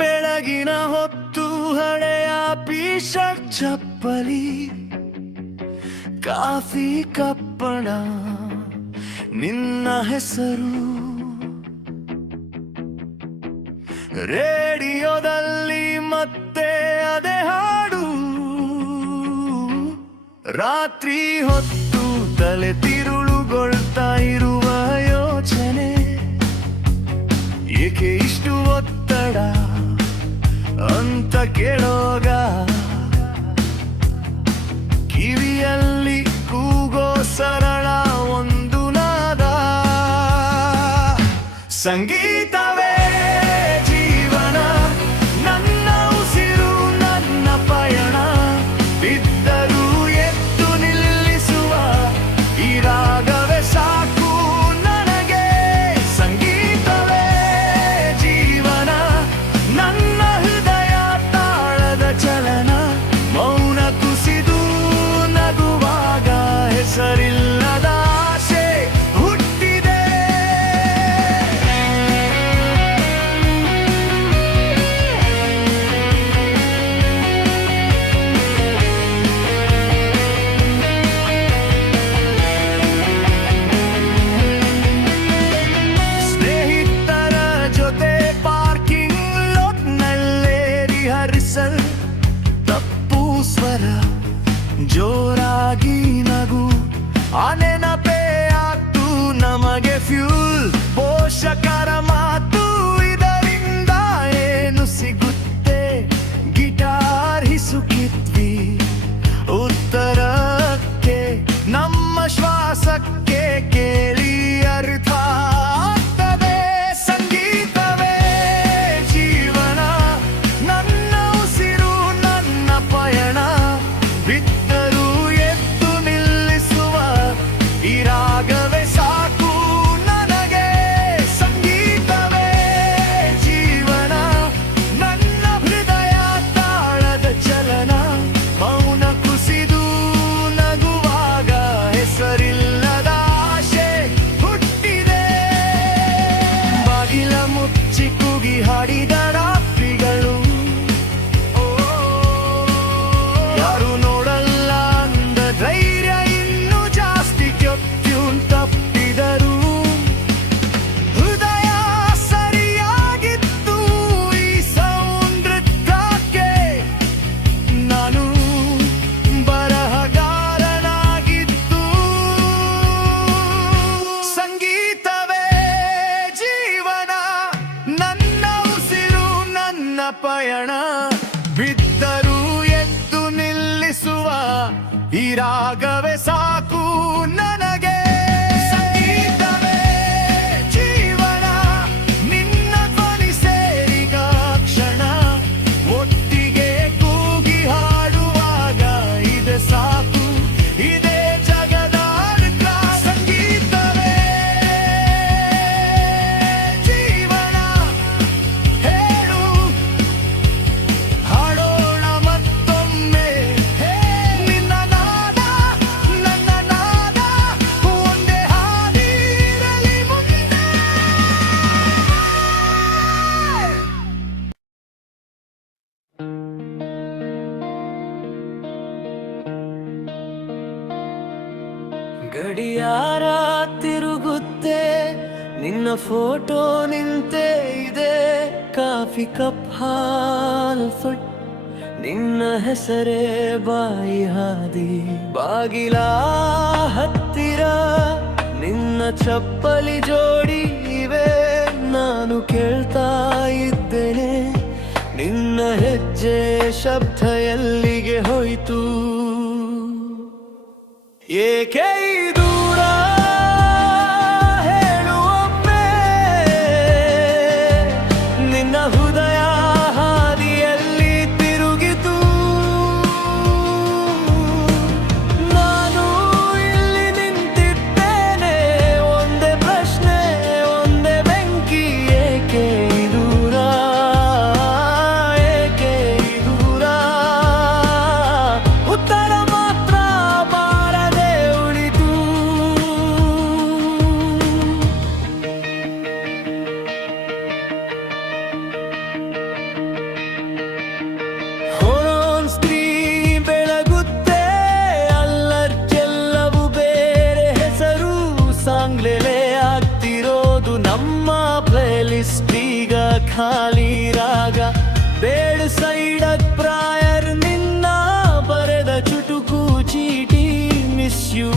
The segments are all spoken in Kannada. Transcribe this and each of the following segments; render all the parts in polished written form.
ಬೆಳಗಿನ ಹೊತ್ತು ಹಳೆಯ ಟಿ-ಶರ್ಟ್ ಚಪ್ಪಲಿ, ಕಾಫಿ ಕಪ್ಪಣ, ನಿನ್ನ ಹೆಸರು ರೇಡಿಯೋದಲ್ಲಿ ಮತ್ತೆ ಅದೇ ಹಾಡು. ರಾತ್ರಿ ಹೊತ್ತು ತಲೆ ತಿರುಳುಗೊಳ್ತಾ ಇರುವ ಯೋಚನೆ, ಏಕೆ ಇಷ್ಟು ಒತ್ತಡ ಅಂತ ಕೇಳೋಗ, ಕಿವಿಯಲ್ಲಿ ಕೂಗೋ ಸರಳ ಒಂದು ನಾದ, ಸಂಗೀತವೇ ಜೀವನ, ನನ್ನ ಉಸಿರು ನನ್ನ ಪಯಣ, ಬಿದ್ದರೂ ಎದ್ದು ನಿಲ್ಲಿಸುವ ಈ ರಾಗವೇ ಸಾಕು ನನಗೆ. ಸಂಗೀತವೇ ಜೀವನ, ನನ್ನ ಹೃದಯ ತಾಳದ ಚಲನ, ಮೌನ ಕುಸಿದು ನಗುವಾಗ ಹೆಸರಿಲ್ಲದ ಆಸೆ ಹುಟ್ಟಿದೆ. ಸ್ನೇಹಿತರ ಜೊತೆ ಪಾರ್ಕಿಂಗ್ ಲಾಟ್ನಲ್ಲೇ ರಿಹರ್ಸಲ್, ತಪ್ಪು ಸ್ವರ ಜೋರಾಗಿ ನಗು, ಆ ನೆನಪೇ ಆಗ್ತು ನಮಗೆ ಫ್ಯೂಲ್. ಪೋಷಕರ ಮಾತು, ಇದರಿಂದ ಏನು ಸಿಗುತ್ತೆ, ಗಿಟಾರ್ ಹಿಸುಕಿದ್ವಿ ಉತ್ತರಕ್ಕೆ, ನಮ್ಮ ಶ್ವಾಸಕ್ಕೆ ಕೇಳಿ ಅರ್ಥ ಆಗ್ತದೆ. ಸಂಗೀತವೇ ಜೀವನ, ನನ್ನ ಉಸಿರು ನನ್ನ ಪಯಣ, ಬಿದ್ದರೂ ಎದ್ದು ನಿಲ್ಲಿಸುವ ಈ ರಾಗವೇ ಸಾಕು ನನಗೆ. ಸಂಗೀತವೇ ಜೀವನ, ನನ್ನ ಹೃದಯ ತಾಳದ ಚಲನ, ಮೌನ ಕುಸಿದು ನಗುವಾಗ ಹೆಸರಿಲ್ಲದ ಆಸೆ ಹುಟ್ಟಿದೆ. ಬಾಗಿಲ ಮುಚ್ಚಿ ಕೂಗಿ ಹಾಡಿದ ರಾತ್ರಿಗಳು, ಯಾರು ನೋಡಲ್ಲ ಅಂದ ಧೈರ್ಯ ಇನ್ನೂ ಜಾಸ್ತಿ ಟ್ಯೂನ್ ತಪ್ಪಿದರು. ಹೃದಯ ಸರಿಯಾಗಿತ್ತು ಈ ಸೌಂದರ್ಯಕ್ಕೆ, ನಾನು ಬರಹಗಾರನಾಗಿದ್ದು. ಸಂಗೀತವೇ ಜೀವನ, ನನ್ನ ಉಸಿರು ನನ್ನ ಪಯಣ, ಬಿದ್ದರೂ ಎದ್ದು ನಿಲ್ಲಿಸುವ ಈ ರಾಗವೇ ಸಾಕು ನನಗೆ. ಸಂಗೀತವೇ ಜೀವನ, ನಿನ್ನ ಧ್ವನಿ ಸೇರಿಗ ಕ್ಷಣ, ಒಟ್ಟಿಗೆ ಕೂಗಿ ಹಾಡುವಾಗ ಇದೆ ಸಾಕು, ಇದೇ ಜಗದ ಅರ್ಥ. ಸಂಗೀತವೇ ಜೀವನ, ಹೇಳು ಹಾಡೋಣ ಮತ್ತೊಮ್ಮೆ, ನಿನ್ನ ನಾದ ನನ್ನ ನಾದ, ಒಂದೇ ಹಾದಿರಲಿ ಮುಂದೆ. ಗಡಿಯಾರ ತಿರುಗುತ್ತೆ, ನಿನ್ನ ಫೋಟೋ ನಿಂತೇ ಇದೆ, ಕಾಫಿ ಕಪ್ ಹಾಲ್ ಫುಟ್, ನಿನ್ನ ಹೆಸರೇ ಬಾಯಿ ಹಾದಿ, ಬಾಗಿಲ ಹತ್ತಿರ ನಿನ್ನ ಚಪ್ಪಲಿ ಜೋಡಿ ಇವೆ, ನಾನು ಕೇಳ್ತಾ ಇದ್ದೇನೆ ನಿನ್ನ ಹೆಜ್ಜೆ ಶಬ್ದ ಎಲ್ಲಿಗೆ ಹೋಯ್ತು, ಏಕೆ ಈ ದೂರ ಹೇಳು ಒಮ್ಮೆ, ನಿನ್ನ ಹೃದಯ ಹಾದಿಯಲ್ಲಿ ತಿರುಗಿತು, ನಾನು ಇಲ್ಲಿ ನಿಂತಿದ್ದೇನೆ, ಒಂದೇ ಪ್ರಶ್ನೆ ಒಂದೇ ಬೆಂಕಿ, ಏಕೆ ಈ ದೂರ, ಏಕೆ ಈ ದೂರ, ಉತ್ತರ ಮಾತ್ರ ಬಾರದೆ ಉಳಿದ ಲಿಸ್ಟೀಗ ಖಾಲಿ ರಾಗ ಬೇಡ ಸೈಡಕ್ ಪ್ರಾಯರ್ ನಿನ್ನ ಬರೆದ ಚುಟುಕು ಚೀಟಿ ಮಿಸ್ ಯು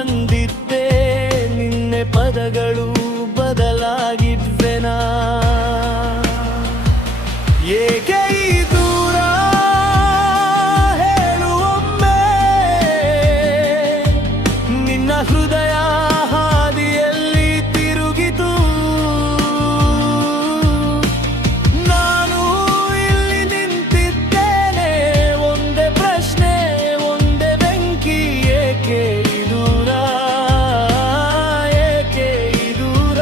ಅಂದಿದ್ದೆ ನಿನ್ನೆ ಪದಗಳು ಬದಲಾಗಿದ್ವೆನಾ ಏಕೆ ಈ ದೂರ ಹೇಳುವೊಮ್ಮೆ ನಿನ್ನ ಹೃದಯ ಹಾದಿಯಲ್ಲಿ ತಿರುಗಿತು ನಾನು ಇಲ್ಲಿ ನಿಂತಿದ್ದೇನೆ ಒಂದೇ ಪ್ರಶ್ನೆ ಒಂದೇ ಬೆಂಕಿ ಏಕೆ ಈ ದೂರ ಏಕೆ ಈ ದೂರ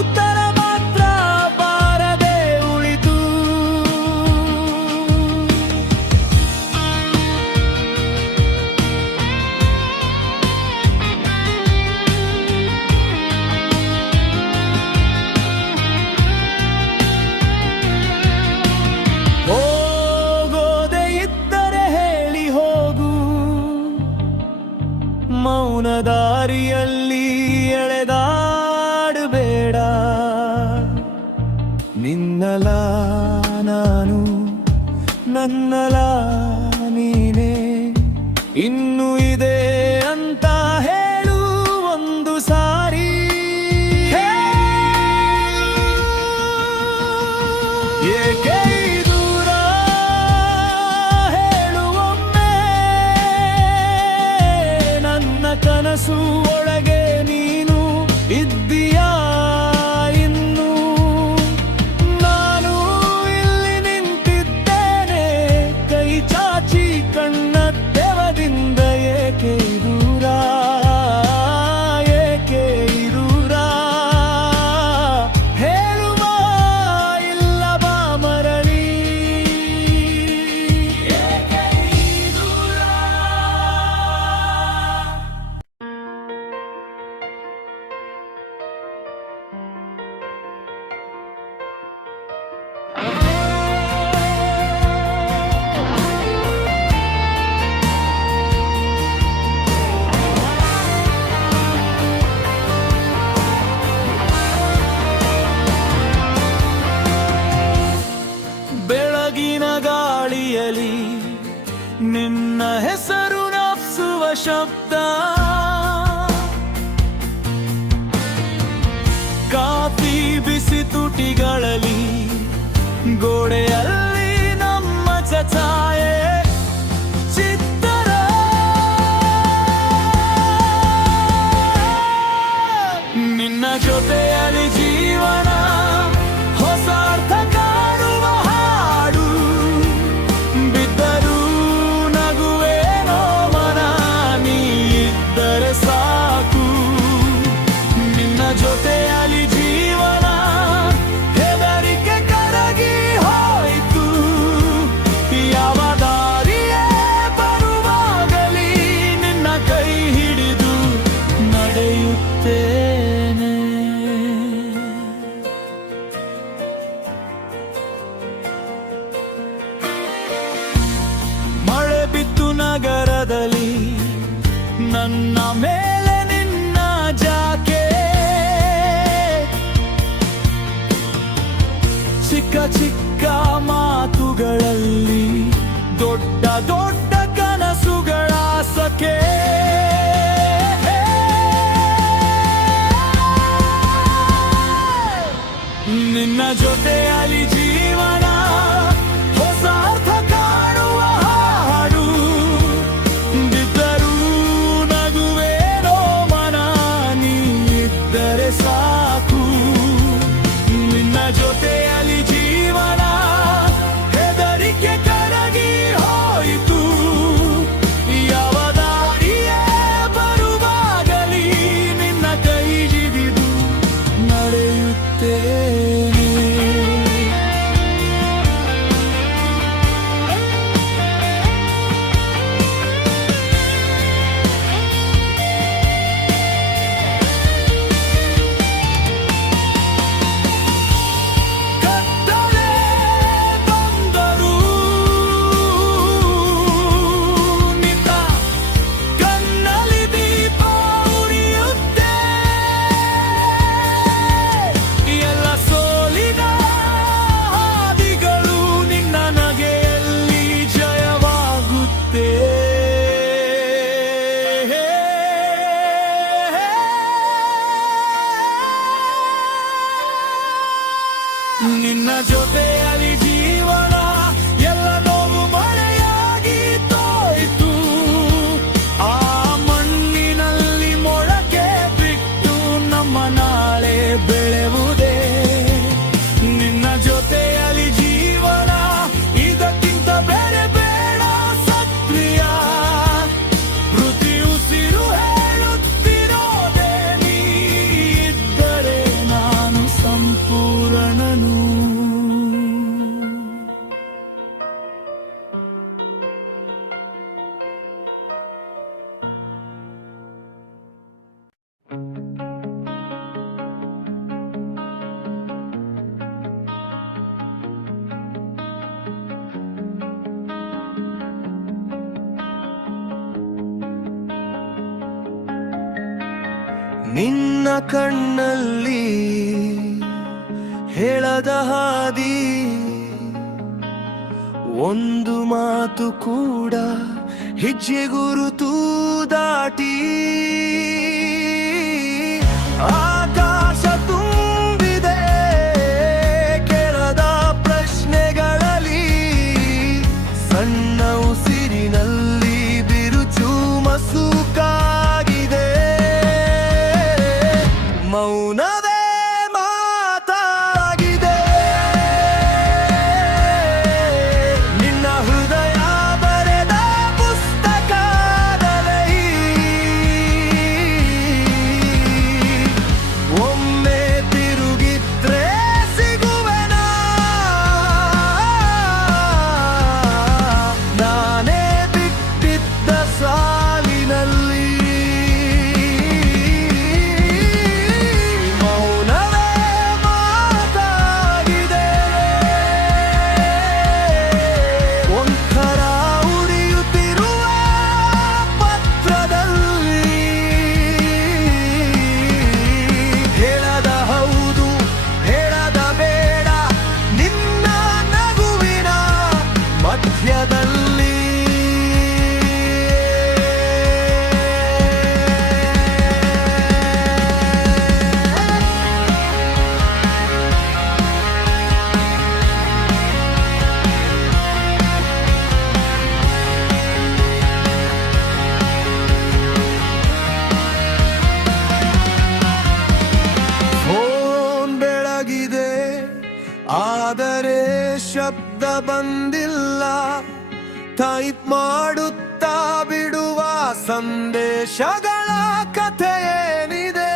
ಉತ್ತರ ಮಾತ್ರ ಬಾರದೆ ಉಳಿತು ಹೋಗೋದೆ ಇದ್ದರೆ ಹೇಳಿ ಹೋಗು ಮೌನ ದಾರಿಯಲ್ಲಿ ಎಳೆದಾಡಬೇಡ ನಿನ್ನಲ ನಾನು ನನ್ನಲ ನೀನೇ ಇನ್ನು ಇದೆ ಅಂತ ಹೇಳು ಒಂದು ಸಾರಿ ಏಕೆ ಈ ದೂರ ಹೇಳುವೊಮ್ಮೆ ನನ್ನ ಕನಸು ಒಳಗೆ ನೀನು ಇದ್ದೀಯಾ ಇನ್ನು ನಾನು ಇಲ್ಲಿ ನಿಂತಿದ್ದೇನೆ ಕೈ ಚಾಚಿ ಕಣ್ಣ ತೆವದಿಂದ ಏಕೆ ಈ ದೂರ ಏಕೆ ಈ ದೂರ ಹೇಳುವ ಇಲ್ಲ ಬಾ ಮರಳಿ ಏಕೆ ಈ ದೂರ ಬೆಳಗಿನ ಗಾಳಿಯಲಿ ನಿನ್ನ ಹೆಸರು ನಪ್ಸುವ ಶಬ್ದ ಕಾಫಿ ಬಿಸಿ ತುಟಿಗಳಲ್ಲಿ ಗೋಡೆಯಲ್ಲಿ ನಮ್ಮ ಚಚಾಯೆ ಚಿತ್ತರ ನಿನ್ನ ಜೊತೆಯಲ್ಲಿ ಜೀವನ ಹೊಸ ಅರ್ಥ ಕಾಣುವ ಹಾಡು ಬಿದ್ದರೂ ನಗುವೇನೋ ಮನ ನೀ ಇದ್ದರೆ ಸಾಕು ನಿನ್ನ ಜೊತೆಯಲ್ಲಿ ಜೀವನ ಹೆದರಿಕೆ ಕರಗಿ ಹೋಯಿತು ಯಾವ ದಾರಿಯೇ ಬರುವಾಗಲಿ ನಿನ್ನ ಕೈ ಹಿಡಿದು ನಡೆಯುತ್ತೇನೆ ಮಳೆ ಬಿತ್ತು ನಗರದಲ್ಲಿ ನನ್ನ ಮೇಲೆ ನಿನ್ನ ಜಾಕೆ ಚಿಕ್ಕ ಚಿಕ್ಕ ಮಾತುಗಳಲ್ಲಿ ದೊಡ್ಡ ದೊಡ್ಡ ಕನಸುಗಳ ಸಖೆ ನಿನ್ನ ಜೊತೆಯಲ್ಲಿ ಜೀವನ ಹೊಸ ಅರ್ಥ ಕಾಣುವ ಹಾಡು ಬಿದ್ದರೂ ನಗುವೇನೋ ಮನ ನೀ ಇದ್ದರೆ ಸಾಕು ನಿನ್ನ ಜೊತೆಯಲ್ಲಿ ಜೀವನ ಹೆದರಿಕೆ ಕರಗಿ ಹೋಯಿತು ಯಾವ ದಾರಿಯೇ ಬರುವಾಗಲಿ ನಿನ್ನ ಕೈ ಹಿಡಿದು ನಡೆಯುತ್ತೇನೆ ಜೊತೆಯಲ್ಲಿ ಜೀವನ ಎಲ್ಲ ನೋವು ಮಳೆಯಾಗಿ ತೋಯ್ತು. ಆ ಮಣ್ಣಿನಲ್ಲಿ ಮೊಳಕೆ ಬಿಟ್ಟು ನಮ್ಮ ನಾಳೆ ಬೆಳೆವುದೇ. ನಿನ್ನ ಜೊತೆಯಲ್ಲಿ ಜೀವನ ಇದಕ್ಕಿಂತ ಬೇರೆ ಬೇಡ ಸತ್ರಿಯ. ಪ್ರತಿ ಉಸಿರು ಹೇಳುತ್ತಿರೋದೇ ನೀ ಇದ್ದರೆ ನಾನು ಸಂಪೂರ್ಣನು. ನಿನ್ನ ಕಣ್ಣಲ್ಲಿ ಹೇಳದ ಹಾದಿ ಒಂದು ಮಾತು ಕೂಡ ಹೆಜ್ಜೆ ಗುರುತು ದಾಟಿ. ಆಕಾಶ ತುಂಬಿದೆ ಕೆಳದ ಪ್ರಶ್ನೆಗಳಲ್ಲಿ, ಸಣ್ಣ ಉಸಿರಿನಲ್ಲಿ ಬಿರುಚು ಮಸುಕಾಗಿದೆ. ಮೌನವೇ ಮಾತಾಗಿದೆ. ನಿನ್ನ ಹೃದಯ ಬರೆದ ಪುಸ್ತಕದಲ್ಲಿ ಒಮ್ಮೆ ತಿರುಗಿದ್ರೆ ಸಿಗುವೆನಾ? ನಾನೇ ಬಿಟ್ಟಿದ್ದ ಸಾಲಿನಲ್ಲಿ ಮೌನವೇ ಮಾತಾಗಿದೆ. ಒಂಥರ ಉರಿಯುತ್ತಿರುವ ಪತ್ರದಲ್ಲಿ ಹೇಳದ ಹೌದು ಹೇಳದ ಬೇಡ ನಿನ್ನ ನಗುವಿನ ಮಧ್ಯದಲ್ಲಿ. ಫೋನ್ ಬೆಳಗಿದೆ ಆದರೆ ಶಬ್ದ ಬಂದಿಲ್ಲ. ಟೈಪ್ ಮಾಡುತ್ತಾ ಬಿಡುವ ಸಂದೇಶಗಳ ಕಥೆ ಏನಿದೆ?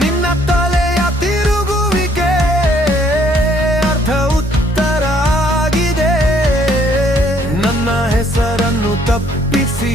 ನಿನ್ನ ತಲೆಯ ತಿರುಗುವಿಕೆ ಅರ್ಧ ಉತ್ತರ ಆಗಿದೆ. ನನ್ನ ಹೆಸರನ್ನು ತಪ್ಪಿಸಿ